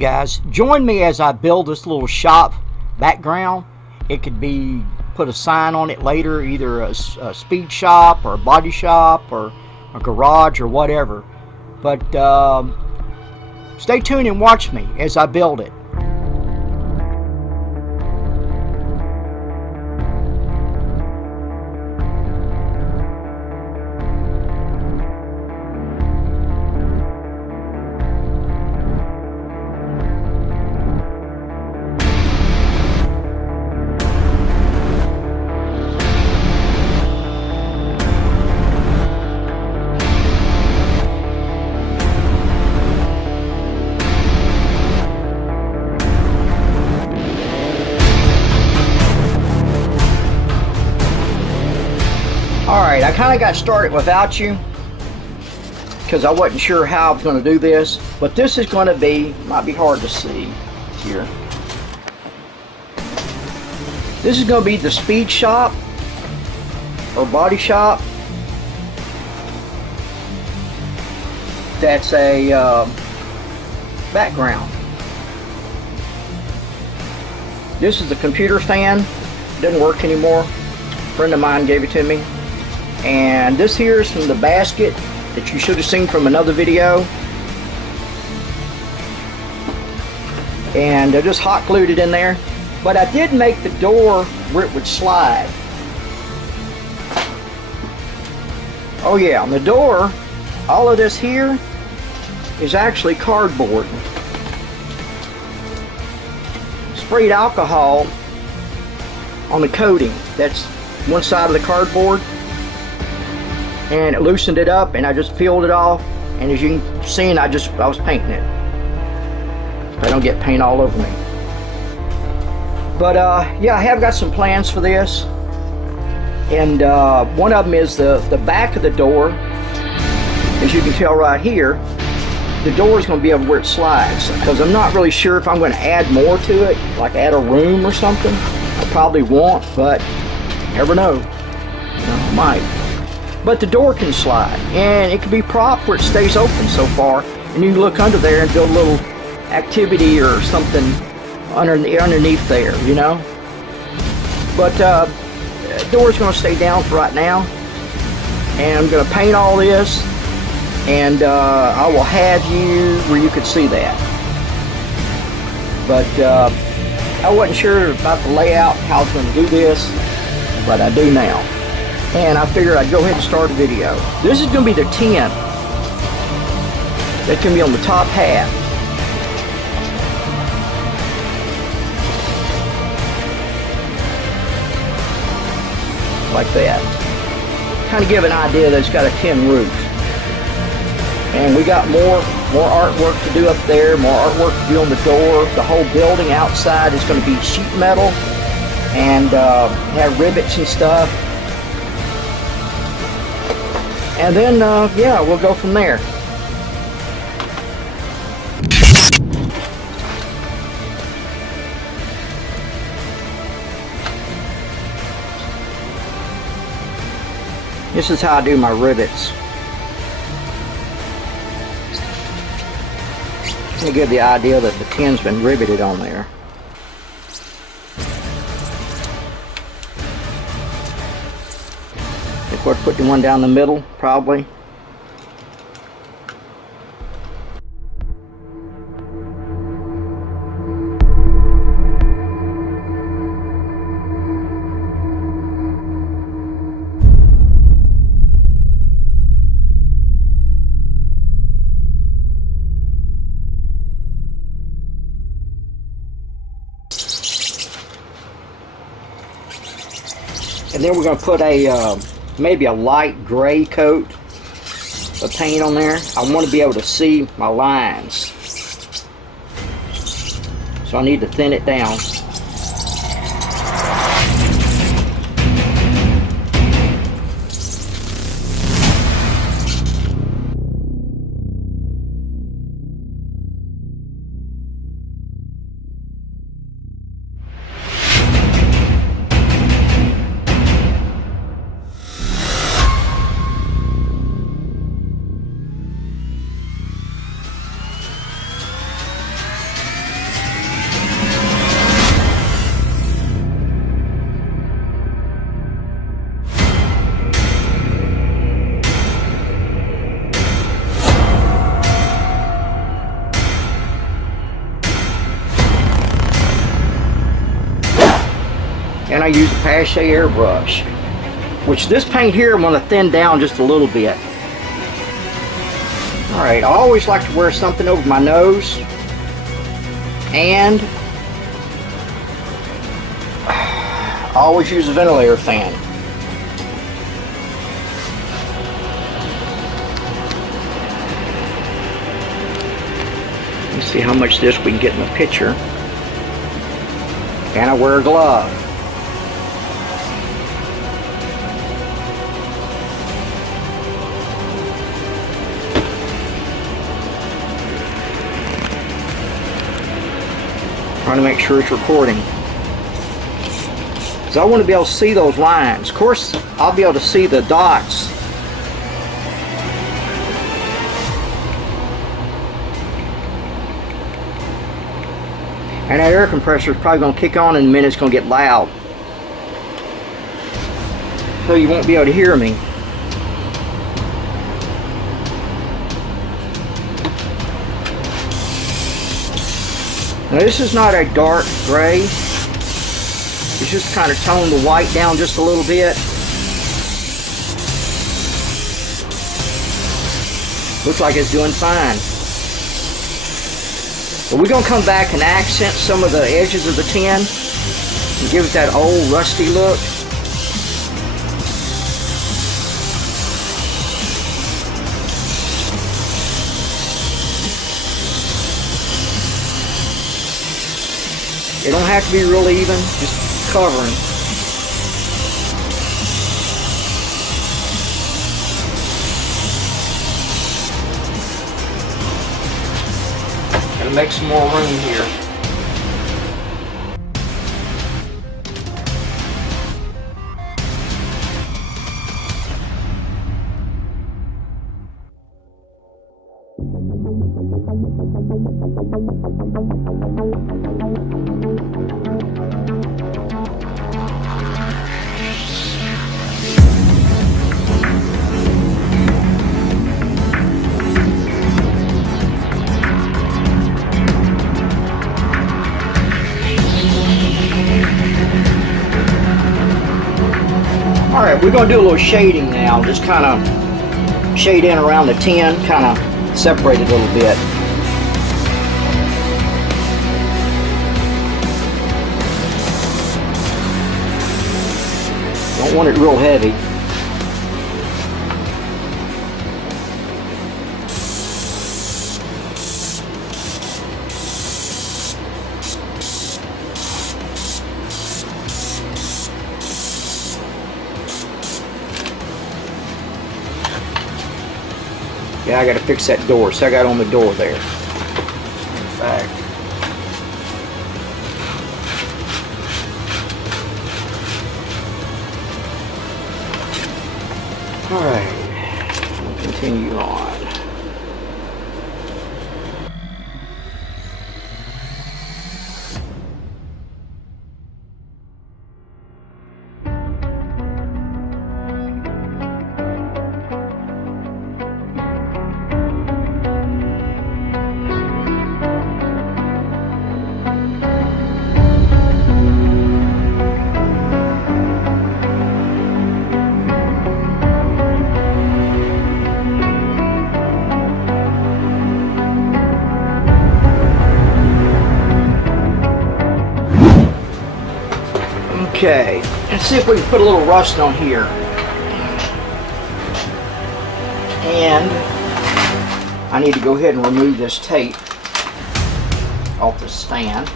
Guys, join me as I build this little shop background. It could be, put a sign on it later, either a speed shop or a body shop or a garage or whatever. But stay tuned and watch me as I build it. Alright, I kind of got started without you because I wasn't sure how I was going to do this, but this is going to be, might be hard to see here. This is going to be the speed shop or body shop. That's a background. This is the computer fan. It doesn't work anymore. A friend of mine gave it to me. And this here is from the basket that you should have seen from another video. And they're just hot glued it in there. But I did make the door where it would slide. Oh yeah, on the door, all of this here is actually cardboard. Sprayed alcohol on the coating. That's one side of the cardboard. And it loosened it up, and I just peeled it off, and as you can see, I was painting it. I don't get paint all over me. But yeah, I have got some plans for this, and one of them is the back of the door. As you can tell right here, the door is going to be over where it slides, because I'm not really sure if I'm going to add more to it, like add a room or something. I probably won't, but you never know. I might. But the door can slide, and it can be propped where it stays open so far, and you can look under there and do a little activity or something underneath there, you know. But the door's going to stay down for right now, and I'm going to paint all this, and I will have you where you could see that. But I wasn't sure about the layout, how I was going to do this, but I do now. And I figured I'd go ahead and start a video. This is going to be the tent that can be on the top half. Like that. Kind of give an idea that it's got a tin roof. And we got more artwork to do up there, more artwork to do on the door. The whole building outside is going to be sheet metal and have rivets and stuff. And then, yeah, we'll go from there. This is how I do my rivets. To give the idea that the tin's been riveted on there. Of course, putting one down the middle, probably. And then we're going to put a maybe a light gray coat of paint on there. I want to be able to see my lines, so I need to thin it down. use a Pache airbrush, which this paint here I'm going to thin down just a little bit. Alright, I always like to wear something over my nose, and I always use a ventilator fan. Let's see how much of this we can get in the picture. And I wear a glove. Trying to make sure it's recording. Because I want to be able to see those lines. Of course, I'll be able to see the dots. And that air compressor is probably going to kick on in a minute. It's going to get loud. So you won't be able to hear me. Now this is not a dark gray. It's just kind of toned the white down just a little bit. Looks like it's doing fine. But we're going to come back and accent some of the edges of the tin and give it that old rusty look. It don't have to be real even, just covering. Gotta make some more room here. Alright, we're going to do a little shading now. Just kind of shade in around the tin, kind of separate it a little bit. Don't want it real heavy. Yeah, I gotta fix that door. So I got on the door there. Back. Alright. We'll continue on. Okay, let's see if we can put a little rust on here. And I need to go ahead and remove this tape off the stand.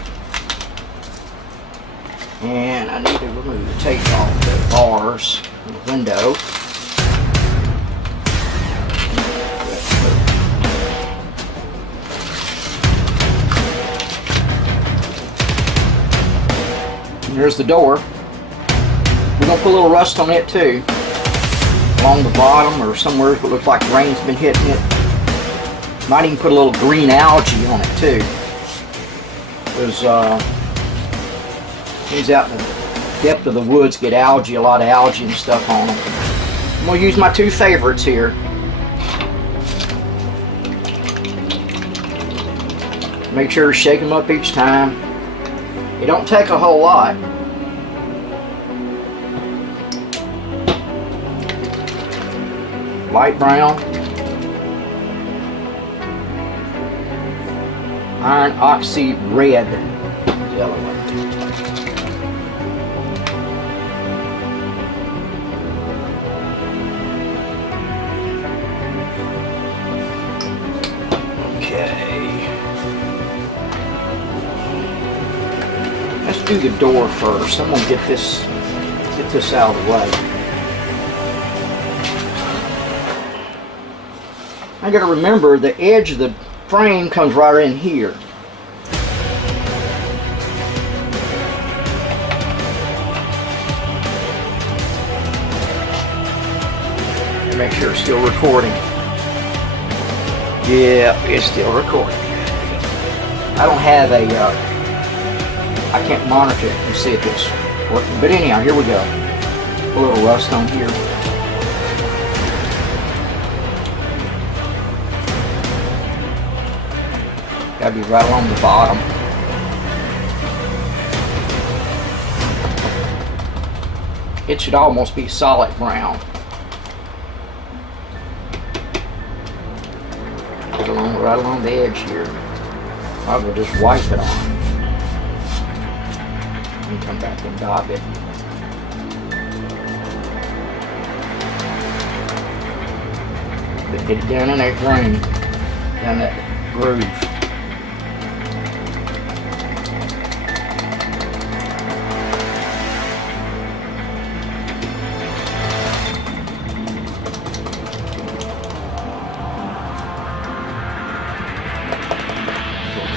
And I need to remove the tape off the bars in the window. And there's the door. We're going to put a little rust on it too, along the bottom or somewhere it looks like rain's been hitting it. Might even put a little green algae on it too. Because things out in the depth of the woods get algae, a lot of algae and stuff on them. I'm going to use my two favorites here. Make sure to shake them up each time. It don't take a whole lot. light brown. Iron oxy red. The other one. Let's do the door first. I'm gonna get this out of the way. I gotta remember the edge of the frame comes right in here. Make sure it's still recording. Yeah, it's still recording. I don't have a, I can't monitor it and see if it's working. But anyhow, here we go. A little rust on here. Gotta be right along the bottom. It should almost be solid brown. Right along the edge here. I will just wipe it on. And come back and dab it. But get it down in that grain, down that groove.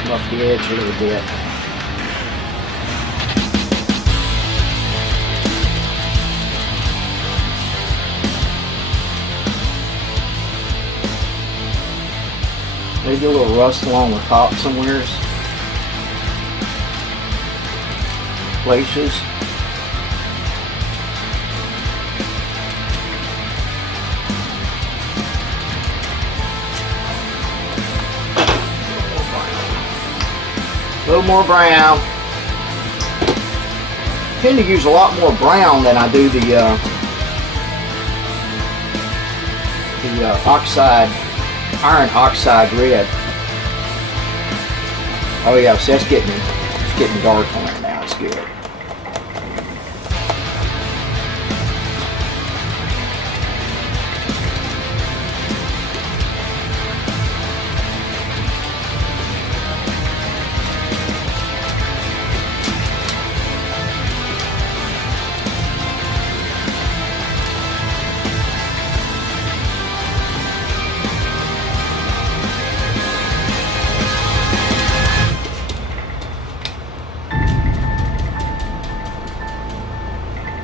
Off the edge a little bit. Maybe a little rust along the top somewheres. Places. A little more brown. I tend to use a lot more brown than I do the oxide, iron oxide red. Oh yeah, so it's getting dark on it now. It's good.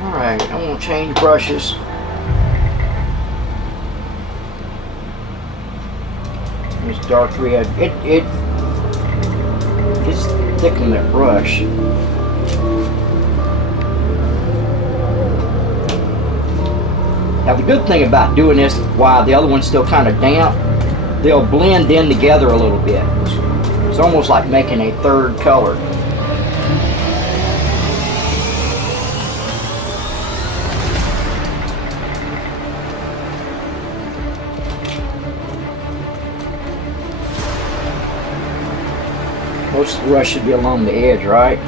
Alright, I'm going to change brushes. This dark red, it's thickening that brush. Now the good thing about doing this while the other one's still kind of damp, they'll blend in together a little bit. It's almost like making a third color. Most of the brush should be along the edge, right?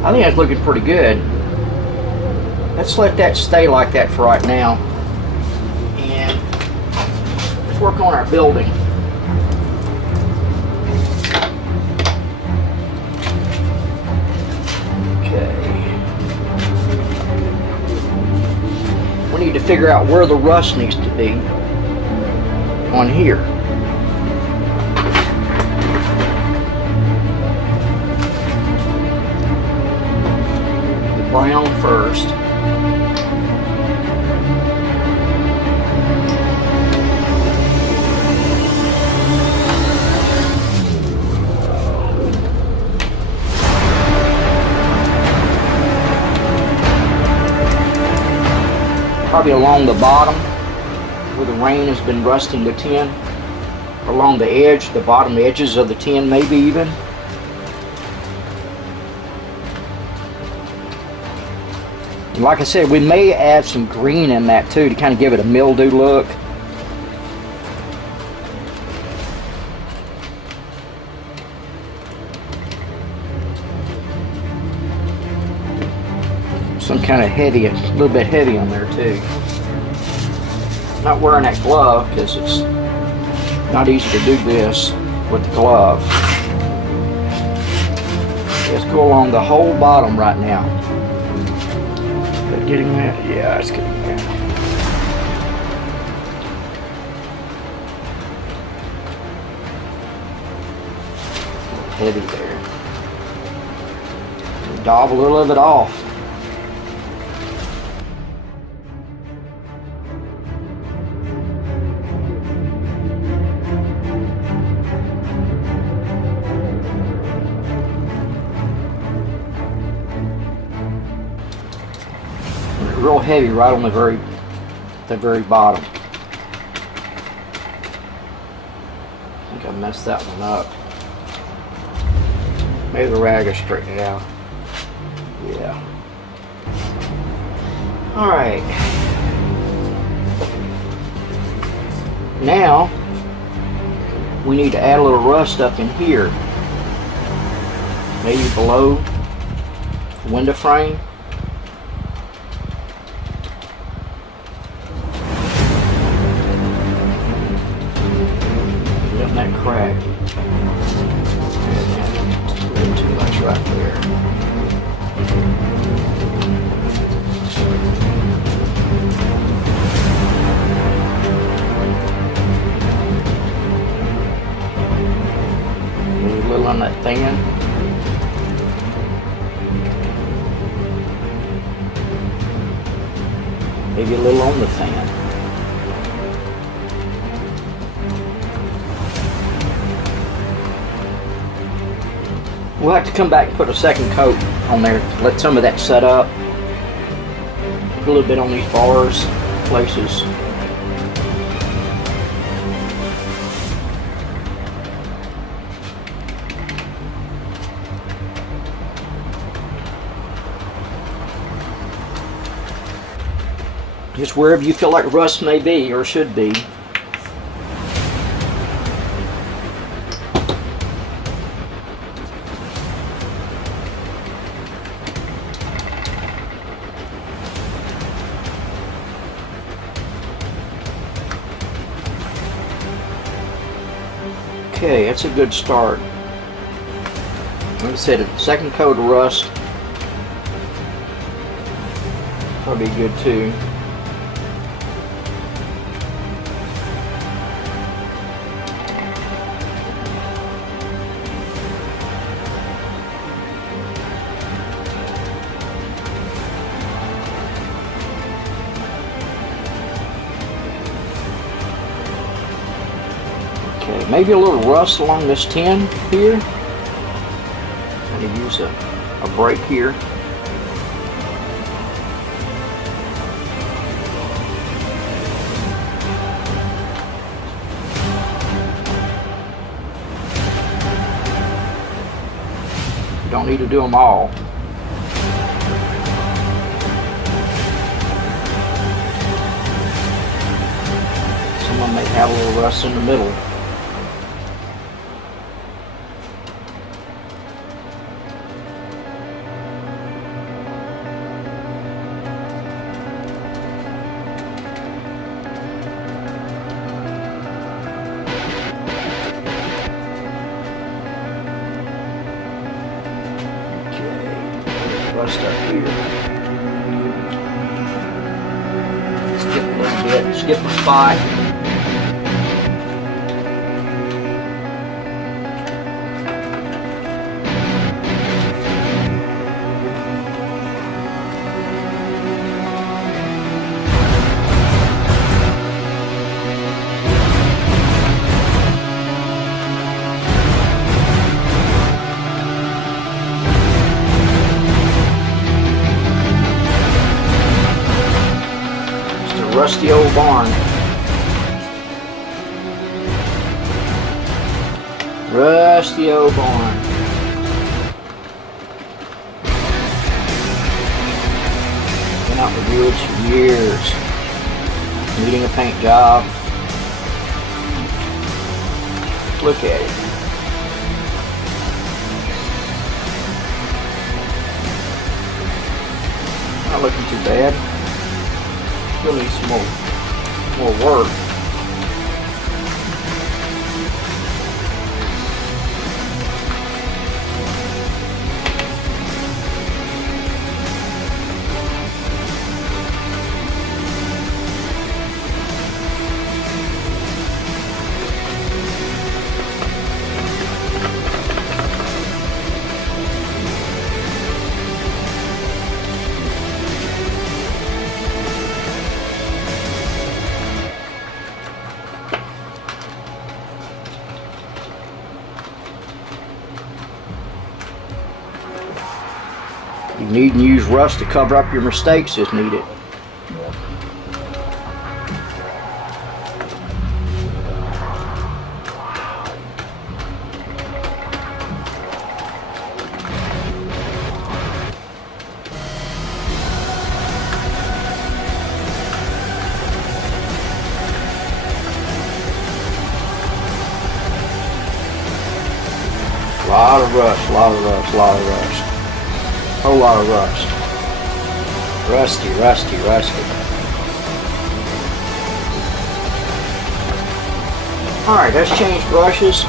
I think that's looking pretty good. Let's let that stay like that for right now. And let's work on our building. Okay. We need to figure out where the rust needs to be on here. brown first. Probably along the bottom where the rain has been rusting the tin, along the edge, the bottom edges of the tin maybe even. And like I said, we may add some green in that too to kind of give it a mildew look. Some kind of heavy, a little bit heavy on there too. Not wearing that glove because it's not easy to do this with the glove. Let's go along the whole bottom right now. Is that getting that? Yeah, it's getting that. Heavy there. Daub a little of it off. Real heavy right on the very bottom. I think I messed that one up. Maybe the rag will straighten it out. Yeah. Alright. Now we need to add a little rust up in here. Maybe below the window frame. That crack. And too much right there. Maybe a little on that thin. Maybe a little on the thin. We'll have to come back and put a second coat on there, let some of that set up. A little bit on these bars, places. Just wherever you feel like rust may be or should be. Okay, that's a good start. Like I said, a second coat of rust probably good too. Okay, maybe a little rust along this tin here. I'm going to use a break here. You don't need to do them all. Some of them may have a little rust in the middle. Rust up here. Skip a little bit, skip a spot. Rusty old barn. Rusty old barn. Been out in the woods for years. Needing a paint job. Look at it. Not looking too bad. Still needs some more work. You need to use rust to cover up your mistakes as needed. Lot of rust, lot of rust, lot of rust. Whole lot of rust. Rusty, rusty, rusty. Alright, let's change brushes.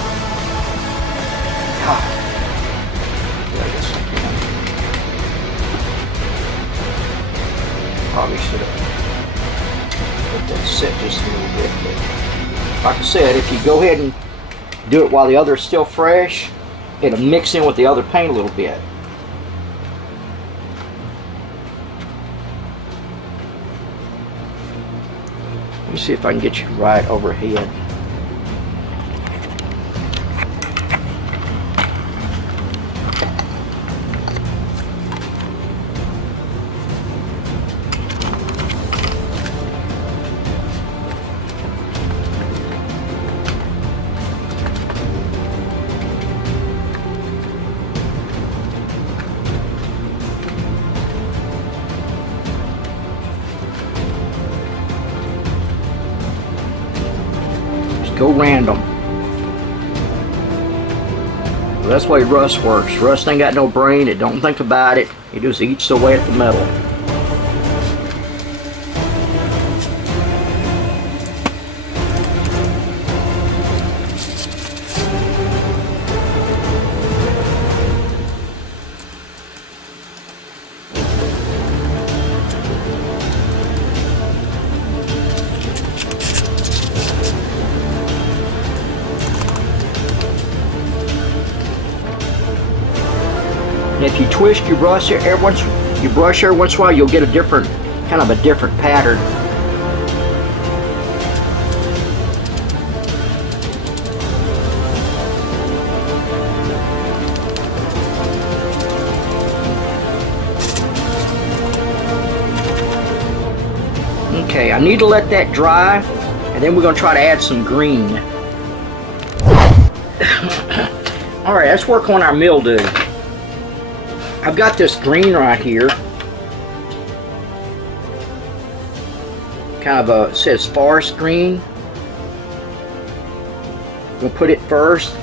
Probably should have let that sit just a little bit. But like I said, if you go ahead and do it while the other is still fresh, it'll mix in with the other paint a little bit. Let me see if I can get you right overhead. Go random. Well, that's the way rust works. Rust ain't got no brain. It don't think about it. It just eats away at the metal. And if you twist your brush every once in a while, you'll get a different kind of a different pattern. Okay, I need to let that dry, and then we're going to try to add some green. Alright, let's work on our mildew. I've got this green right here. Kind of a, it says forest green. We'll put it first.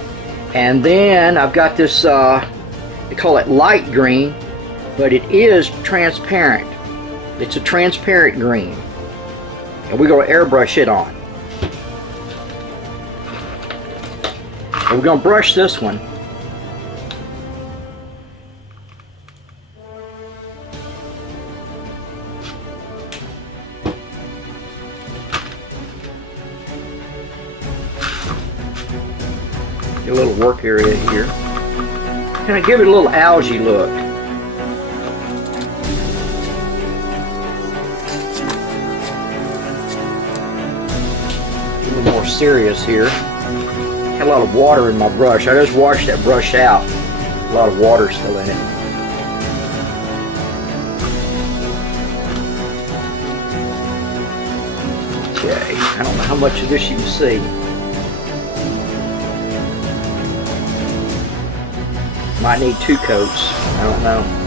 And then I've got this, they call it light green, but it is transparent. It's a transparent green. And we're going to airbrush it on. And we're going to brush this one. A little work area here. Kind of give it a little algae look. A little more serious here. Had a lot of water in my brush. I just washed that brush out. A lot of water still in it. I don't know how much of this you can see. Might need 2 coats. I don't know.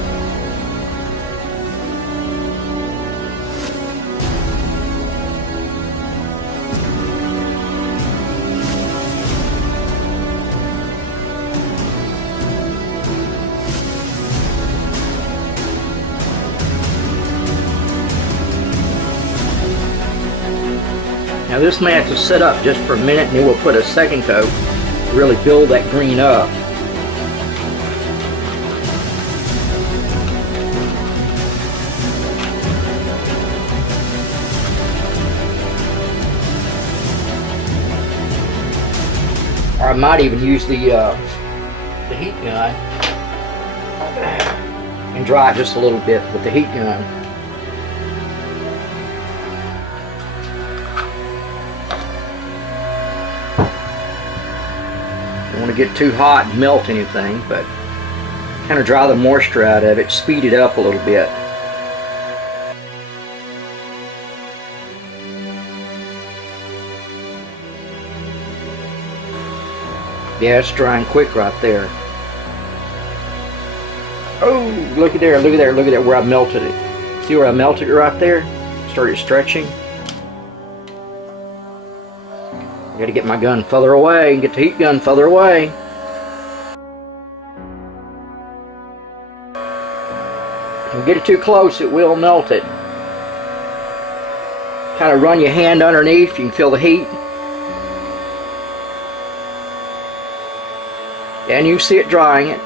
Now this may have to sit up just for a minute, and then we'll put a second coat to really build that green up. Or I might even use the heat gun and dry it just a little bit with the heat gun. Don't want to get too hot and melt anything, but kind of dry the moisture out of it, speed it up a little bit. Yeah, it's drying quick right there. Oh, look at there, look at there, look at there where I melted it. See where I melted it right there? Started stretching. I gotta get my gun further away and get the heat gun further away. If you get it too close, it will melt it. Kind of run your hand underneath, you can feel the heat. And you see it drying it.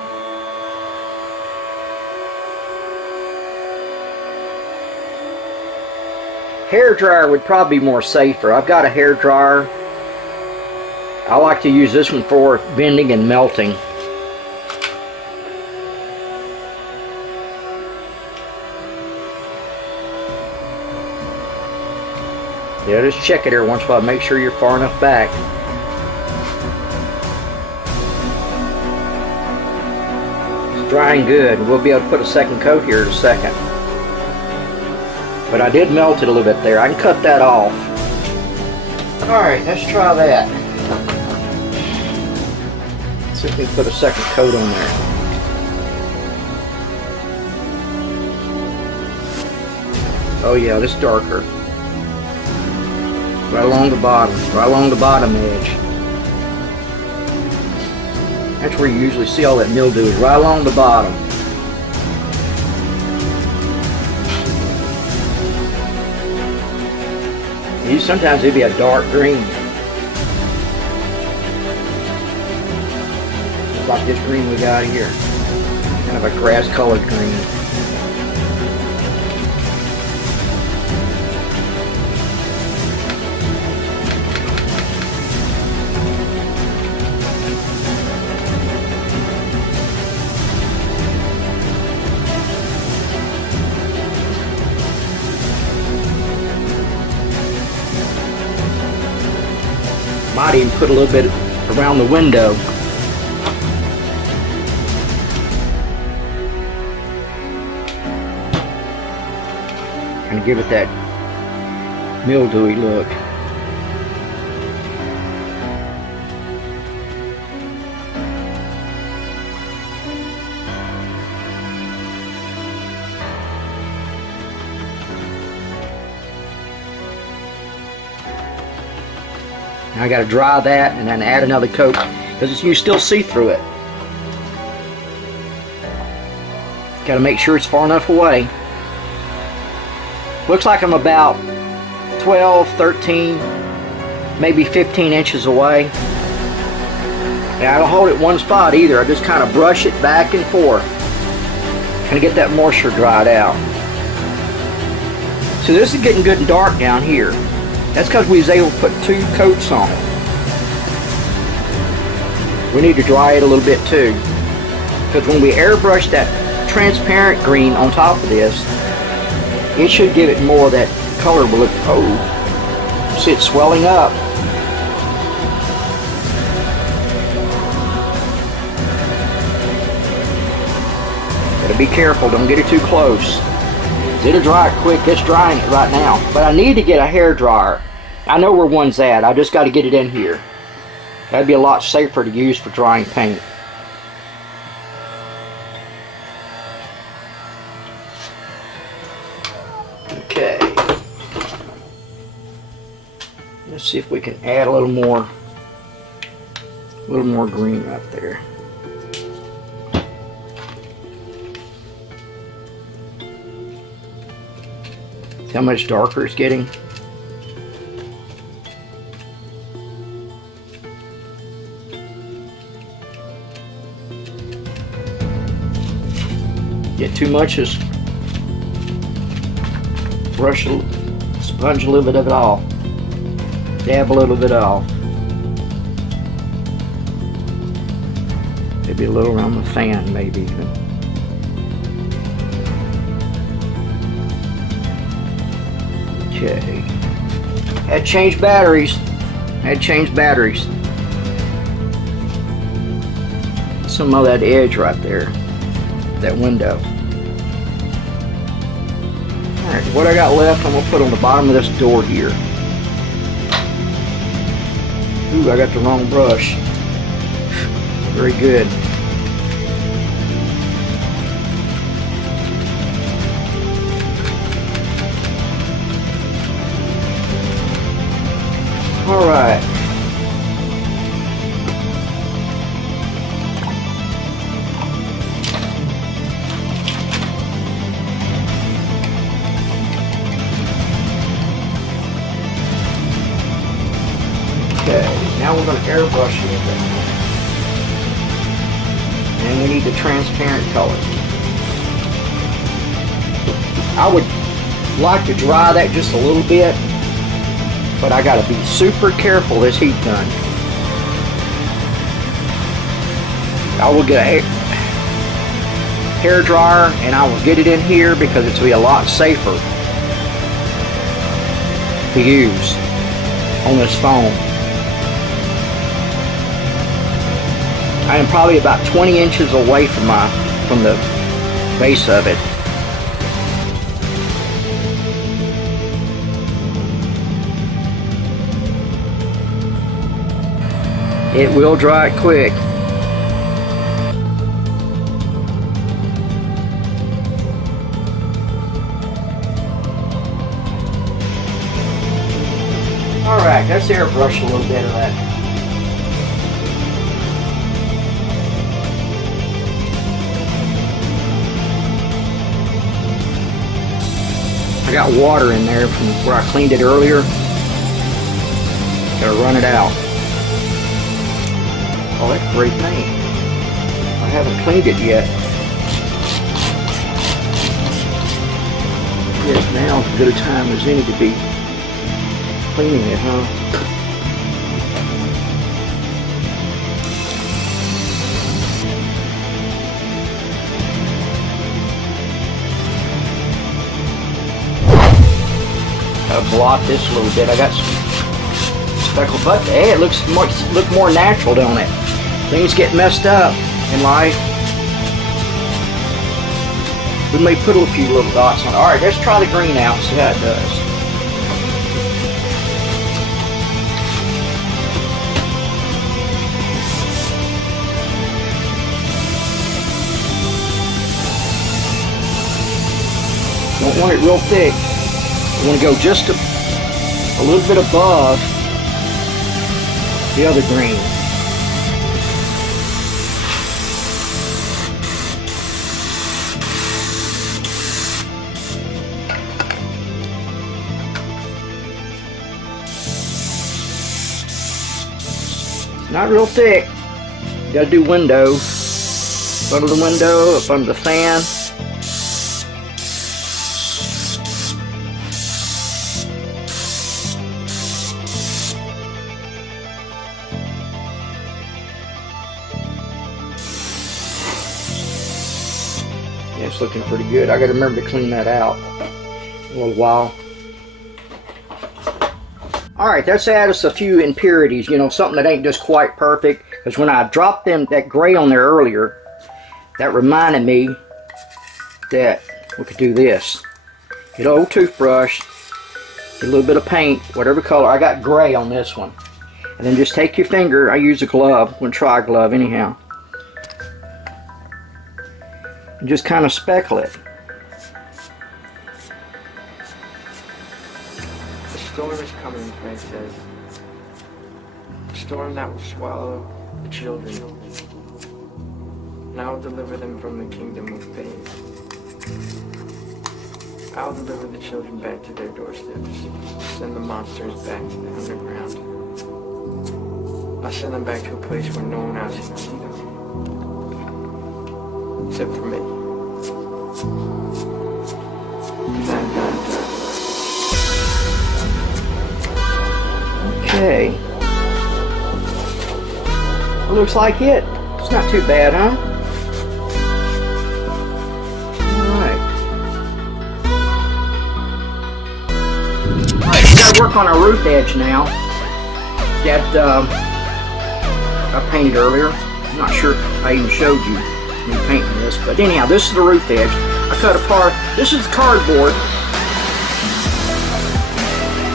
Hair dryer would probably be more safer. I've got a hair dryer. I like to use this one for bending and melting. Yeah, just check it every once in a while. Make sure you're far enough back. It's drying good. We'll be able to put a second coat here in a second. But I did melt it a little bit there. I can cut that off. Alright, let's try that. Let's see if we can put a second coat on there. Oh yeah, this is darker. Right along the bottom edge. That's where you usually see all that mildew, is right along the bottom. Sometimes it'd be a dark green. Just like this green we got here. Kind of a grass colored green. Might even put a little bit around the window. Kind of give it that mildewy look. Now I got to dry that and then add another coat because you still see through it. Got to make sure it's far enough away. Looks like I'm about 12, 13, maybe 15 inches away. And I don't hold it one spot either. I just kind of brush it back and forth. Kind of get that moisture dried out. So this is getting good and dark down here. That's because we was able to put 2 coats on it. We need to dry it a little bit too. Because when we airbrush that transparent green on top of this, it should give it more of that color blue. Oh, see it swelling up. Gotta be careful, don't get it too close. It'll dry it quick. It's drying it right now. But I need to get a hair dryer. I know where one's at. I just got to get it in here. That'd be a lot safer to use for drying paint. Okay. Let's see if we can add a little more green right there. See how much darker it's getting? Get too much, just brush, sponge a little bit of it off. Dab a little bit off. Maybe a little around the fan, maybe even. Okay. Had changed batteries. Some of that edge right there. That window. Alright, what I got left I'm going to put on the bottom of this door here. Ooh, I got the wrong brush. Very good. Alright. Okay, now we're going to airbrush a little bit. And we need the transparent color. I would like to dry that just a little bit, but I got to be super careful this heat gun. I will get a hair dryer and I will get it in here because it's going to be a lot safer to use on this phone. I am probably about 20 inches away from the base of it. It will dry it quick. Alright, let's airbrush a little bit of that. I got water in there from where I cleaned it earlier. Gotta run it out. Oh, that's great paint. I haven't cleaned it yet. Yes, now's as good a time as any to be cleaning it, huh? Gotta blot this a little bit. I got some speckle, but hey, it looks more natural, don't it? Things get messed up in life. We may put a few little dots on it. Alright, let's try the green out and see how it does. Don't want it real thick. You want to go just a little bit above the other green. Not real thick. You gotta do window. Up under the window, up under the fan. Yeah, it's looking pretty good. I gotta remember to clean that out in a little while. Alright, let's add us a few impurities, you know, something that ain't just quite perfect. Because when I dropped that gray on there earlier, that reminded me that we could do this. Get an old toothbrush, a little bit of paint, whatever color. I got gray on this one. And then just take your finger, I use a glove, wouldn't try a glove anyhow. And just kind of speckle it. The storm is coming, Frank says. The storm that will swallow the children. And I will deliver them from the kingdom of pain. I will deliver the children back to their doorsteps. Send the monsters back to the underground. I'll send them back to a place where no one else can see them. Except for me. Okay. Looks like it. It's not too bad, huh? Alright, we gotta work on our roof edge now. That I painted earlier. I'm not sure if I even showed you me painting this, but anyhow, this is the roof edge. I cut apart. This is cardboard.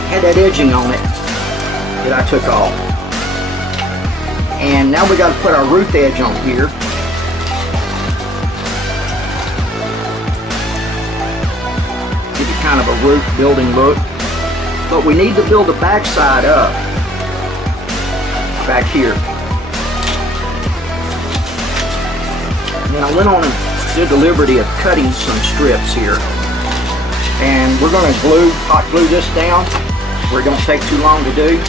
Had that edging on it that I took off. And now we got to put our roof edge on here. Give it kind of a roof building look. But we need to build the back side up. Back here. And then I went on and did the liberty of cutting some strips here. And we're going to hot glue this down where it don't take too long to do.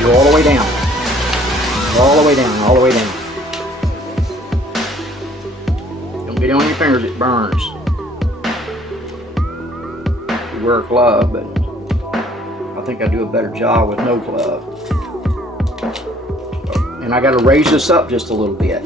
Go all the way down. All the way down, all the way down. Don't get it on your fingers, it burns. You wear a glove, but I think I do a better job with no glove. And I got to raise this up just a little bit.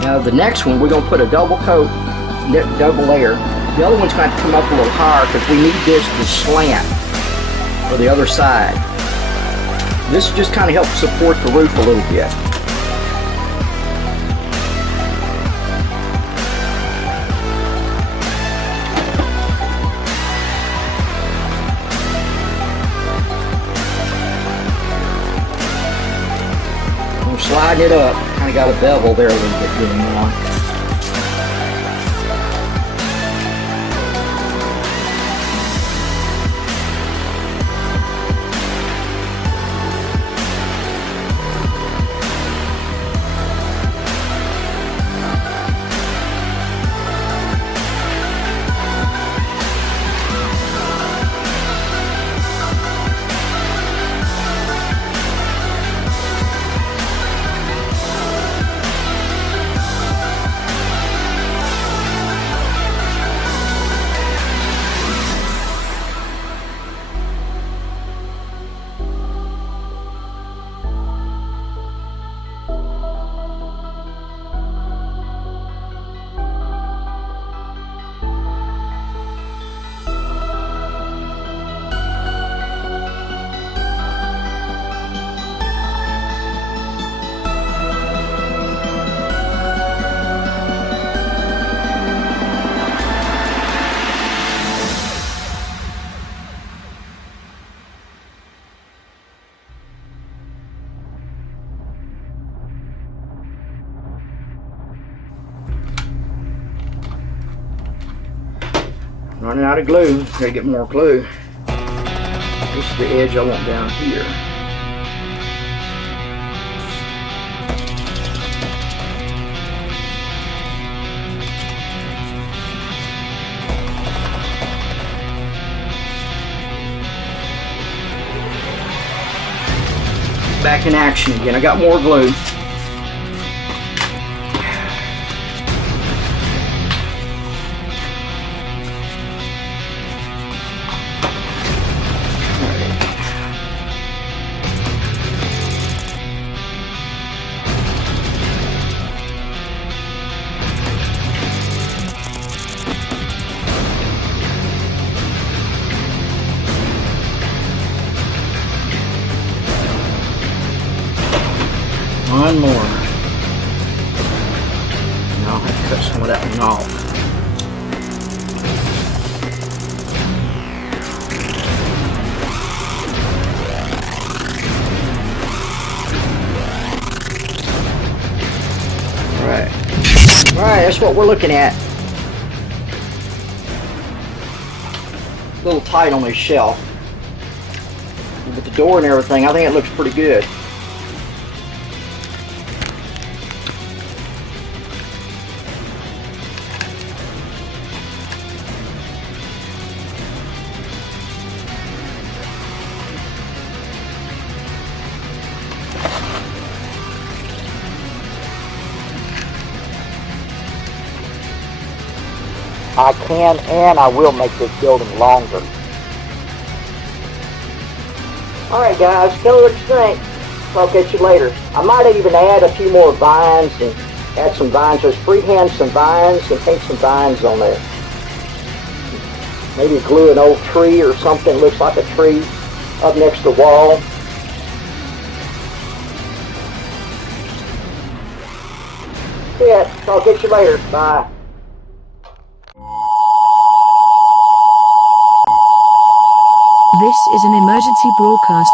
Now the next one, we're going to put a double coat, double layer. The other one's going to come up a little higher because we need this to slant for the other side. This just kind of helps support the roof a little bit. I'm sliding it up. Kind of got a bevel there a little bit going on. Running out of glue. Gotta get more glue. This is the edge I want down here. Back in action again. I got more glue. One more. Now I'll have to cut some of that one off. Alright. Alright, that's what we're looking at. A little tight on this shelf. With the door and everything, I think it looks pretty good. I can and I will make this building longer. Alright guys, tell me what you think. I'll catch you later. I might even add a few more vines and add some vines. Just freehand some vines and paint some vines on there. Maybe glue an old tree or something, looks like a tree, up next to the wall. Yeah, I'll get you later. Bye. This is an emergency broadcast.